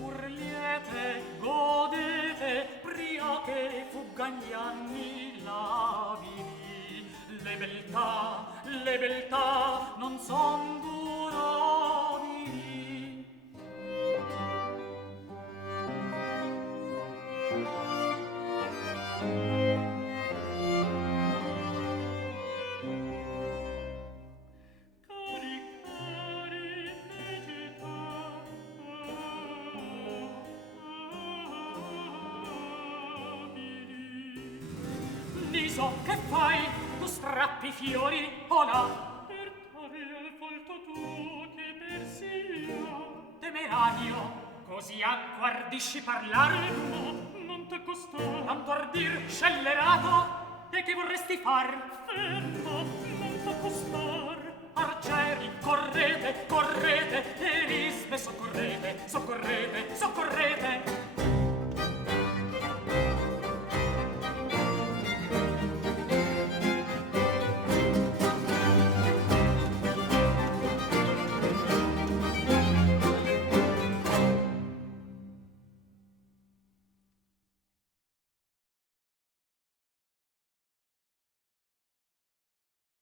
Urliete, godete, briache, fuggan gli anni labili. Le beltà non son durabili. Cari, cari, vegetabili. Niso, che fai? Tu strappi i fiori, o là? Per togliere il volto tuo che persia. Temerario, così acquardisci parlare? No, non t'accostare. Tanto ardir scellerato? E che vorresti far? Fermo, non t'accostar. Arcieri, correte, correte, e rispe soccorrete, soccorrete, soccorrete.